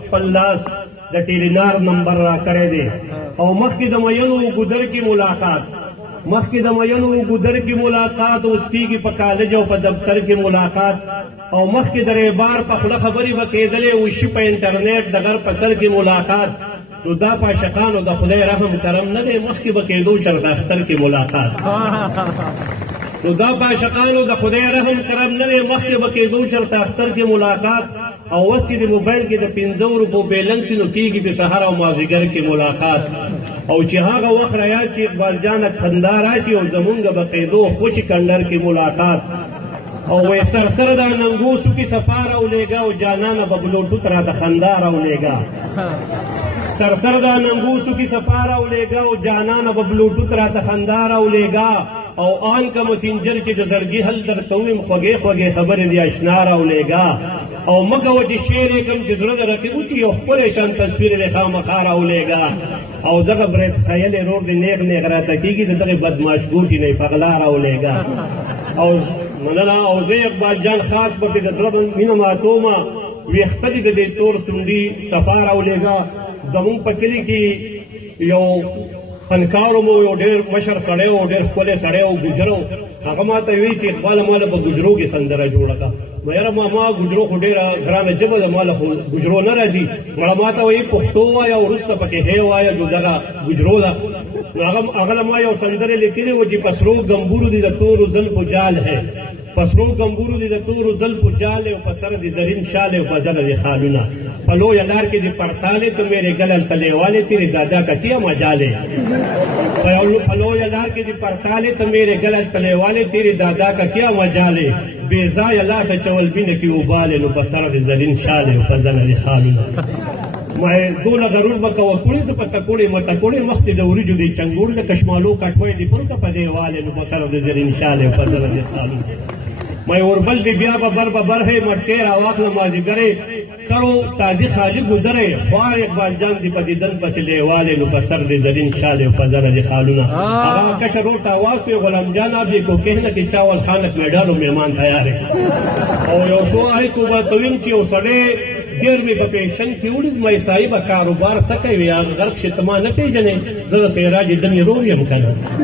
خپل لاس د ټیلینار نمبر را کړی دی او مخکې د مینو ګودر کې ملاقات اوس کېږي په کالج او په دفتر کې ملاقات او مخکې د ریبار په خوله خبرې به کېدلې وشي په انټرنیټ د غر په سر کې ملاقات نو دا په عاشقانو د خدای رحم کرم نه دی مخکې به کېدو چرته اختر کې ملاقات نو دا په عاشقانو د خدای رحم کرم نه دی مخکې به کېدو چرته اختر کې ملاقات او وخت کې د موبایل کې د 500 روپو بیلنس نو کېږي د سهار او مازدیګر کې ملاقات او چې هغه وخت رایاد چې اقبال جان خندا راشي او زمونږ به کېدو خوشي کنډر کې ملاقات او وې سرسر دا ننګوسو کې سفار اولیږه او جانانه به بلوټوت را د خندا راولېږه سرسر دا ننګوسو کې سفار اولیږه او جانانه به بلوټوت را د خندا راولېږه او آن کا مسنجر چې د زړګي حل درته ویم خوږې خوږې خبرې دې اشنا راولېږه او مګه و چې شعر یې کوم چې زړه د رقیب چې یو ښکلی شان تصویر دې خامخا راولېږه او دغه برید خیل یې رور دې نیغ نیغ راته کېږي د دغې بدماش ګوټي نه یې په غلا راولېږه او مننه او زه اقبال جان خاص به د زړه مینه ماتومه ویښته دې د دې تور سونډي صفا راولېږه زمونږ په کلي کې یو فنکارو مو یو ډېر مشر سړی و ډېر ښکلی سړی و ګجرو هغه ما ته وایي چې اقباله ماله په ګجرو کې سندره جوړه کړه نو یاره ما ګجرو خو ډېره ګرانه ژبه ده ماله خو ګجرو نه راځي مړه ما ته وایي پښتو وایه وروسته پکې هی وایه جو دغه ګجرو ده نو هغه له ما یو سندرې لیکلې وه چې پسرو ګمبورو دي د تورو زلفو جال ہے پسرو گمبورو دی د تورو زلفو جال او په سر د زرین شال او په ځله د خالونه په لویه لار کې د پړتالې تو میرے گلل تلے والے تیرے دادا کا کیا مجالے په لویه لار کې د پړتالې تو میرے گلل تلے والے تیرے دادا کا کیا مجالے بے ځای لاس اچول بینه کې وبالې نو په سر د زرین شال او په ځله د خالونه ما دوله ضرور به کوه کوړې زه په تکوړې متکوړې مخکې د وریجو دی چنګوړ د کشمالو کټوی دی پرته په دیواله نو په سر د زرین شال او په ځله د خالونه میں اوربل دی بیا ببر ببر ہے مٹکے راواخل مازیگرے کرو تادی خالی گزرے خوار اقبال جان دی پدیدن پس لیوالے نو پسر دی زرین شالے پزر دی خالونا اگا کشر روٹ آواز کوئی غلام جان آپ دی کو کہنا کہ چاول خانک میں ڈالو مہمان تیار ہے اور یو سو آئی کو باتوین چی او سڑے دیر میں بپیشن کی اوڑید میں صاحب کاروبار سکے ویا غرق شتما نپی جنے زر سیراجی دنی رویم کنا